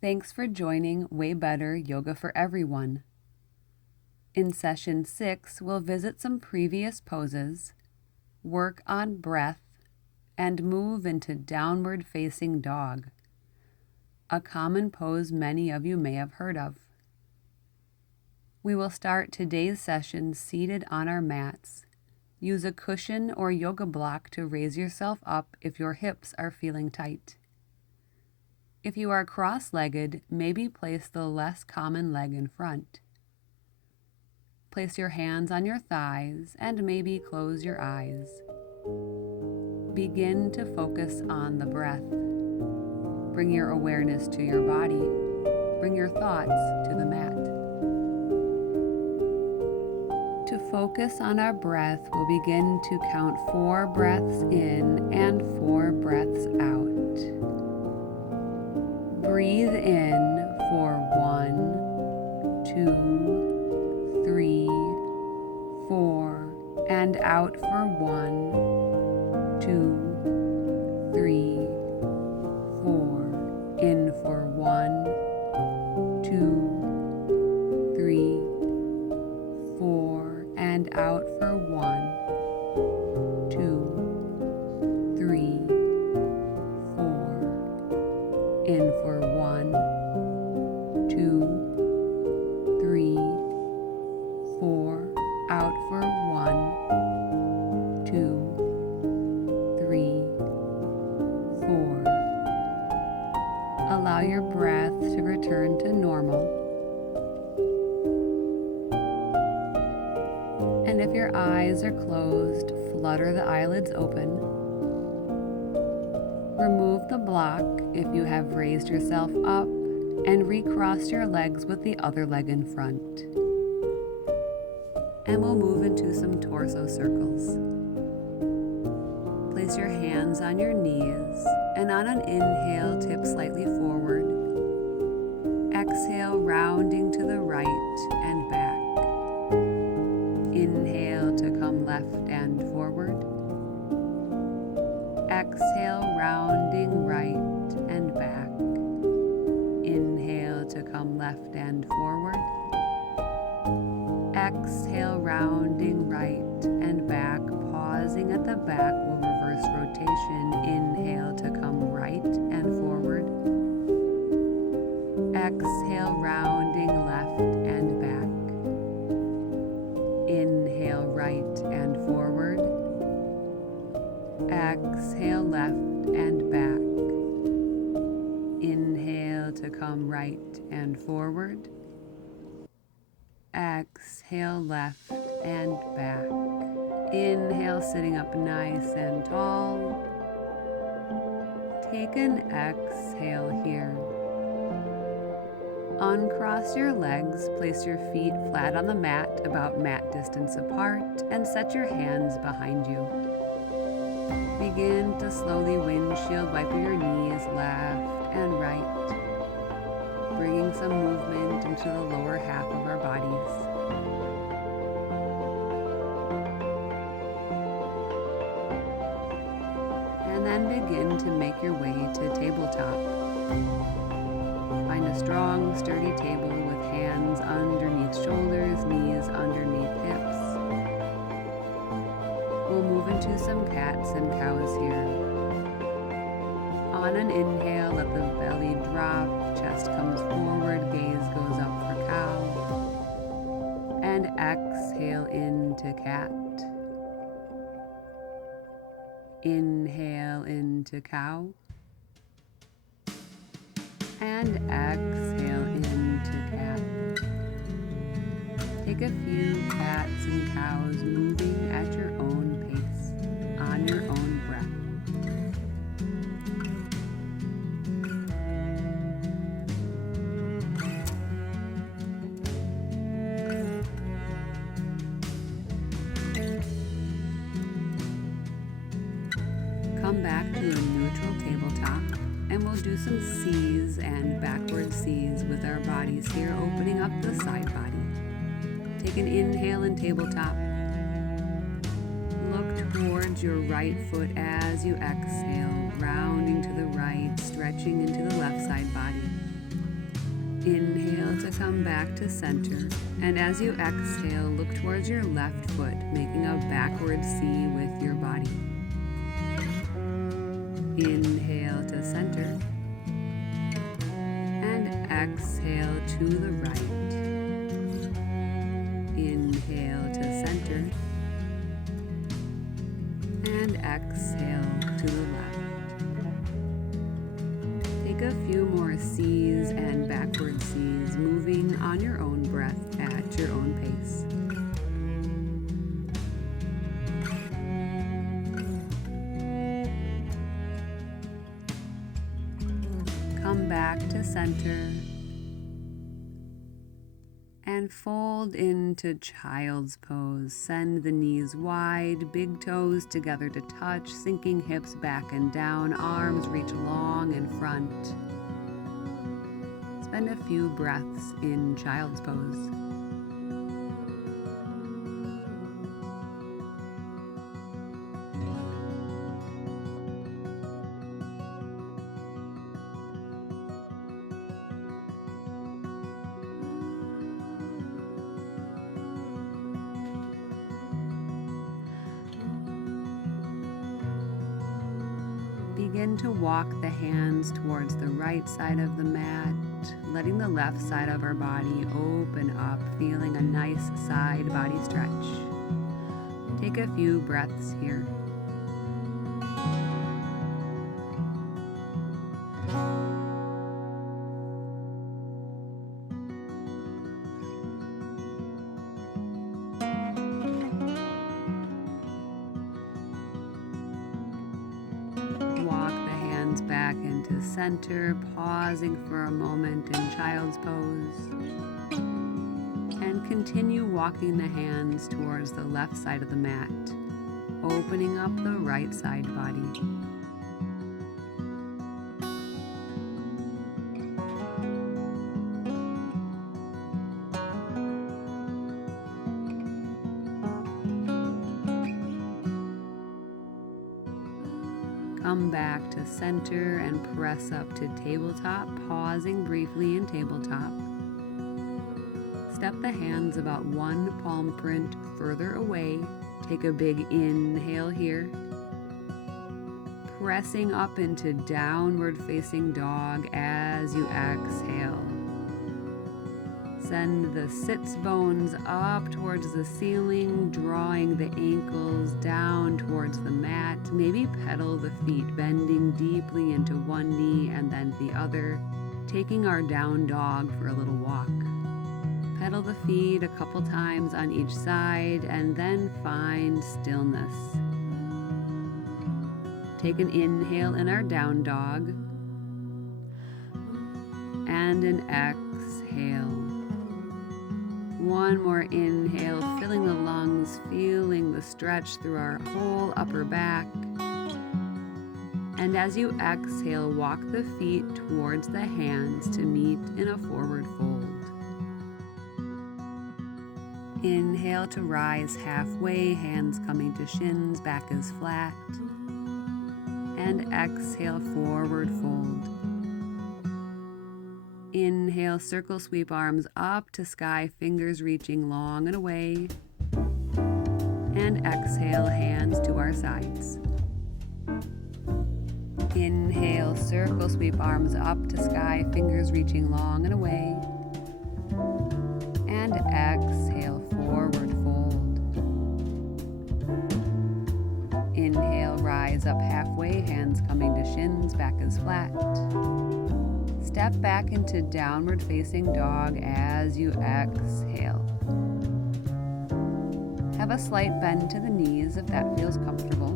Thanks for joining WayBetter Yoga for Everyone. In session 6, we'll visit some previous poses, work on breath, and move into downward facing dog, a common pose many of you may have heard of. We will start today's session seated on our mats. Use a cushion or yoga block to raise yourself up if your hips are feeling tight. If you are cross-legged, maybe place the less common leg in front. Place your hands on your thighs and maybe close your eyes. Begin to focus on the breath. Bring your awareness to your body. Bring your thoughts to the mat. To focus on our breath, we'll begin to count 4 breaths in and 4 breaths out. Breathe in for 1, 2, 3, 4, and out for 1, 2, 3, 4. In for 1, 2, 3, 4, and out for 1, 2, 3, 4. In for 1, 2, 3, 4. Out for 1, 2, 3, 4. Allow your breath to return to normal. And if your eyes are closed, flutter the eyelids open. Remove the block if you have raised yourself up and recross your legs with the other leg in front. And we'll move into some torso circles. Place your hands on your knees and on an inhale, tip slightly forward. Exhale, rounding to the right and back. Inhale to come left and forward. Exhale, rounding right and back. Inhale to come left and forward. Exhale, rounding right and back. Pausing at the back will reverse rotation. Inhale to come right and forward. Exhale, rounding left and back. Inhale, right and forward. Exhale, left and back. Inhale to come right and forward. Exhale, left and back. Inhale, sitting up nice and tall. Take an exhale here. Uncross your legs, place your feet flat on the mat, about mat distance apart, and set your hands behind you. Begin to slowly windshield wipe your knees left and right, bringing some movement into the lower half of our bodies. And then begin to make your way to tabletop. Find a strong, sturdy table with hands underneath shoulders, knees underneath hips. We'll move into some cats and cows here. On an inhale, let the belly drop, chest comes forward, gaze goes up for cow. And exhale into cat. Inhale into cow. And exhale into cat. Take a few cats and cows moving at your own pace, on your own breath. Come back to a neutral tabletop, and we'll do some C's and backward C's with our bodies here, opening up the side body. Take an inhale in tabletop. Look towards your right foot as you exhale, rounding to the right, stretching into the left side body. Inhale to come back to center, and as you exhale, look towards your left foot, making a backward C with your body. Inhale to center, and exhale to the right. Inhale to center, and exhale to the left. Take a few more C's and backward C's, moving on your own breath at your own pace. Come back to center and fold into child's pose. Send the knees wide, big toes together to touch, sinking hips back and down, arms reach long in front. Spend a few breaths in child's pose. Begin to walk the hands towards the right side of the mat, letting the left side of our body open up, feeling a nice side body stretch. Take a few breaths here. Walk the hands back into center, pausing for a moment in child's pose. And continue walking the hands towards the left side of the mat, opening up the right side body. Come back to center and press up to tabletop, pausing briefly in tabletop. Step the hands about one palm print further away. Take a big inhale here. Pressing up into downward facing dog as you exhale. Send the sits bones up towards the ceiling, drawing the ankles down towards the mat. Maybe pedal the feet, bending deeply into one knee and then the other, taking our down dog for a little walk. Pedal the feet a couple times on each side and then find stillness. Take an inhale in our down dog and an exhale. One more inhale, filling the lungs, feeling the stretch through our whole upper back. And as you exhale, walk the feet towards the hands to meet in a forward fold. Inhale to rise halfway, hands coming to shins, back is flat. And exhale, forward fold. Inhale, circle sweep arms up to sky, fingers reaching long and away. And exhale, hands to our sides. Inhale, circle sweep arms up to sky, fingers reaching long and away. And exhale, forward fold. Inhale, rise up halfway, hands coming to shins, back is flat. Step back into downward facing dog as you exhale. Have a slight bend to the knees if that feels comfortable.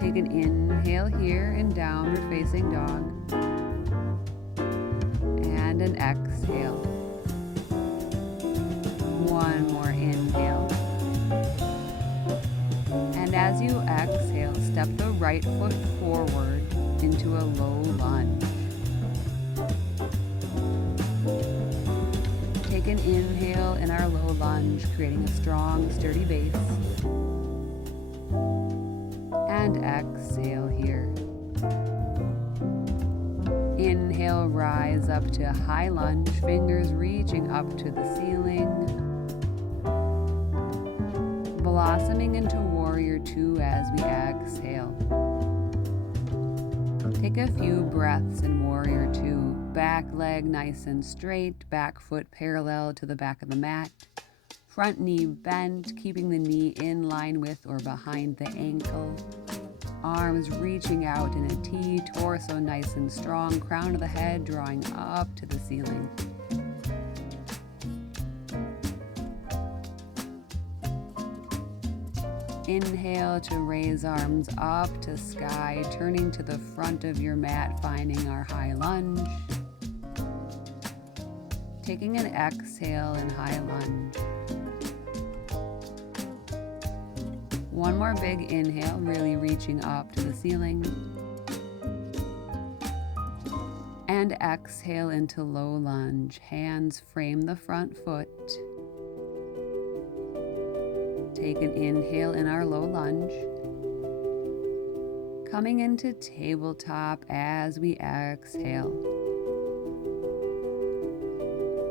Take an inhale here in downward facing dog. And an exhale. One more inhale. And as you exhale, step the right foot forward into a low lunge. Take an inhale in our low lunge, creating a strong, sturdy base. And exhale here. inhale, rise up to high lunge, fingers reaching up to the ceiling. Blossoming into warrior two as we exhale. Take a few breaths in warrior two. Back leg nice and straight, back foot parallel to the back of the mat. Front knee bent, keeping the knee in line with or behind the ankle. Arms reaching out in a T, torso nice and strong, crown of the head drawing up to the ceiling. Inhale to raise arms up to sky, turning to the front of your mat, finding our high lunge. Taking an exhale in high lunge. One more big inhale, really reaching up to the ceiling. And exhale into low lunge. Hands frame the front foot. Take an inhale in our low lunge. Coming into tabletop as we exhale.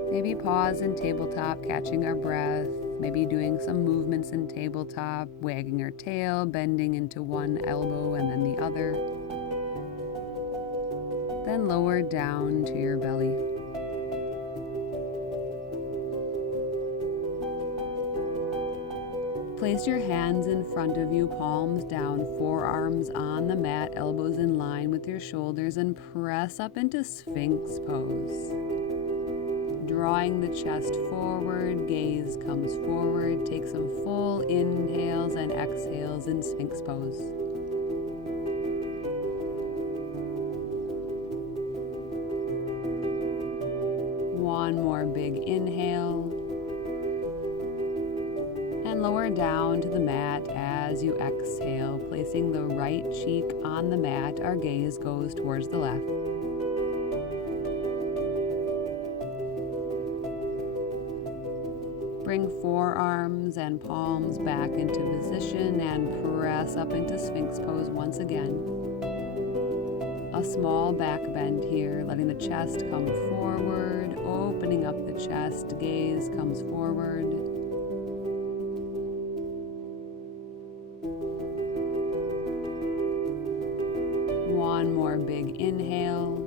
Maybe pause in tabletop, catching our breath. Maybe doing some movements in tabletop, wagging our tail, bending into one elbow and then the other. Then lower down to your belly. Place your hands in front of you, palms down, forearms on the mat, elbows in line with your shoulders, and press up into Sphinx pose. Drawing the chest forward, gaze comes forward. Take some full inhales and exhales in Sphinx pose. One more big inhale. And lower down to the mat as you exhale, placing the right cheek on the mat. Our gaze goes towards the left. Bring forearms and palms back into position and press up into Sphinx pose once again. A small back bend here, letting the chest come forward, opening up the chest, gaze comes forward. One more big inhale.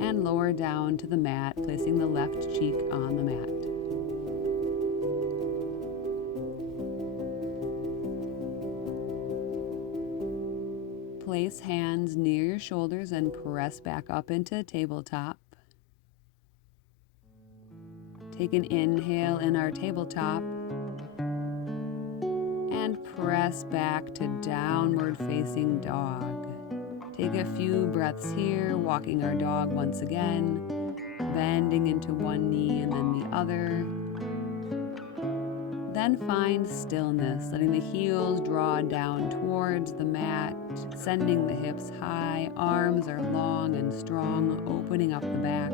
And lower down to the mat, placing the left cheek on the mat. Place hands near your shoulders and press back up into tabletop. Take an inhale in our tabletop and press back to downward facing dog. Take a few breaths here, walking our dog once again, bending into one knee and then the other. Then find stillness, letting the heels draw down towards the mat, sending the hips high, arms are long and strong, opening up the back.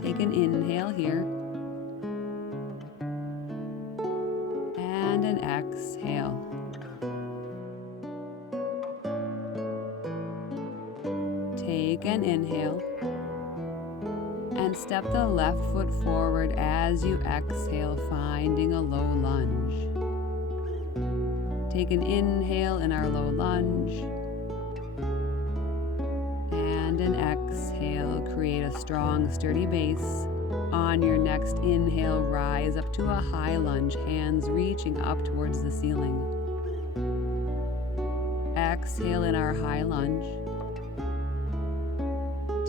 Take an inhale here, and an exhale. Take an inhale and step the left foot forward as you exhale, finding a low lunge. Take an inhale in our low lunge and an exhale. Create a strong, sturdy base. On your next inhale, rise up to a high lunge, hands reaching up towards the ceiling. Exhale in our high lunge.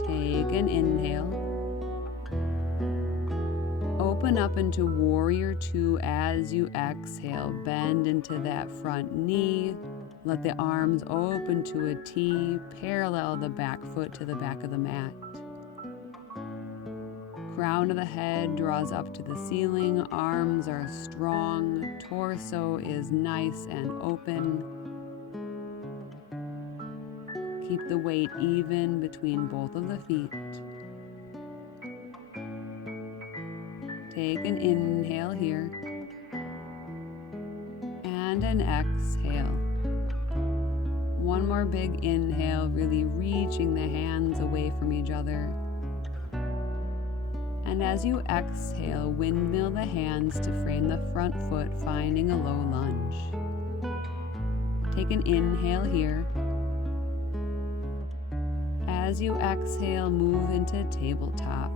Take an inhale. Open up into warrior two as you exhale. Bend into that front knee. Let the arms open to a T. Parallel the back foot to the back of the mat. Crown of the head draws up to the ceiling. Arms are strong. Torso is nice and open. Keep the weight even between both of the feet. Take an inhale here and an exhale. One more big inhale, really reaching the hands away from each other. And as you exhale, windmill the hands to frame the front foot, finding a low lunge. Take an inhale here. As you exhale, move into tabletop.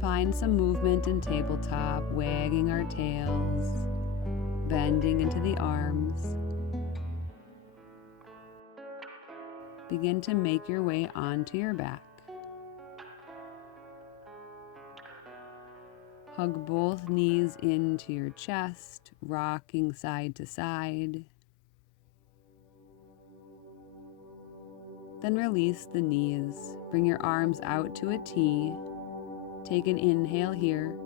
Find some movement in tabletop, wagging our tails, bending into the arms. Begin to make your way onto your back. Hug both knees into your chest, rocking side to side. Then release the knees. Bring your arms out to a T. Take an inhale here.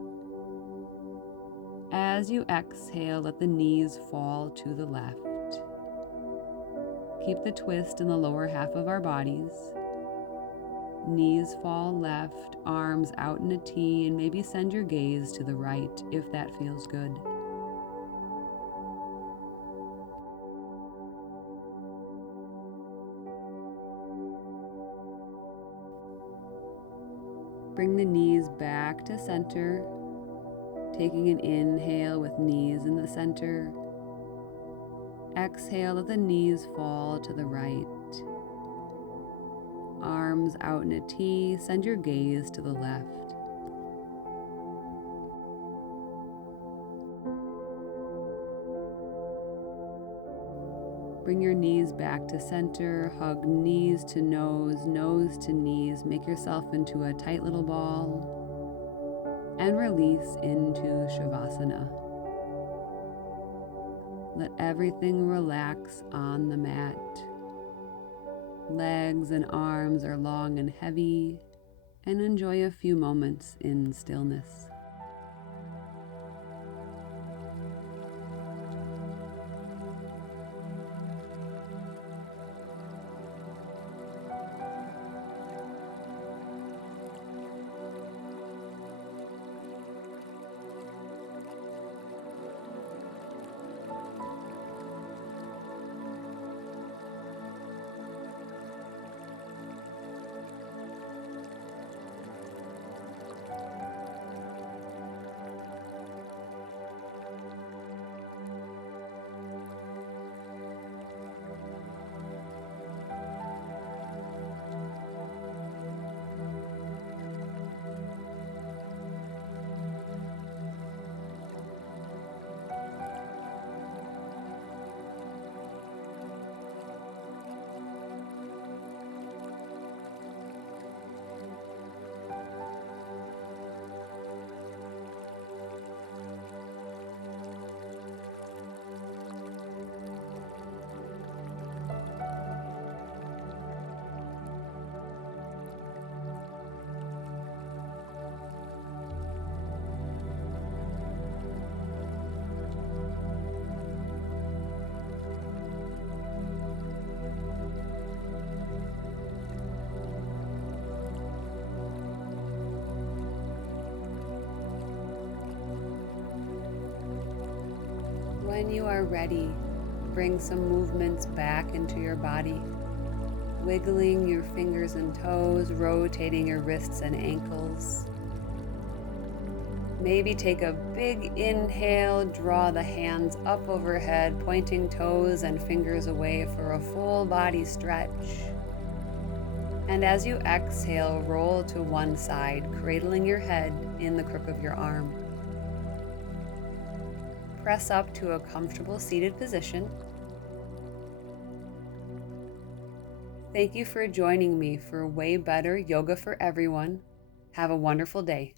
As you exhale, let the knees fall to the left. Keep the twist in the lower half of our bodies. Knees fall left, arms out in a T, and maybe send your gaze to the right if that feels good. Bring the knees back to center, taking an inhale with knees in the center. Exhale, let the knees fall to the right. Arms out in a T, send your gaze to the left. Bring your knees back to center, hug knees to nose, nose to knees, make yourself into a tight little ball, and release into Shavasana. Let everything relax on the mat. Legs and arms are long and heavy, and enjoy a few moments in stillness. When you are ready, bring some movements back into your body, wiggling your fingers and toes, rotating your wrists and ankles. Maybe take a big inhale, draw the hands up overhead, pointing toes and fingers away for a full body stretch. And as you exhale, roll to one side, cradling your head in the crook of your arm. Press up to a comfortable seated position. Thank you for joining me for WayBetter Yoga for Everyone. Have a wonderful day.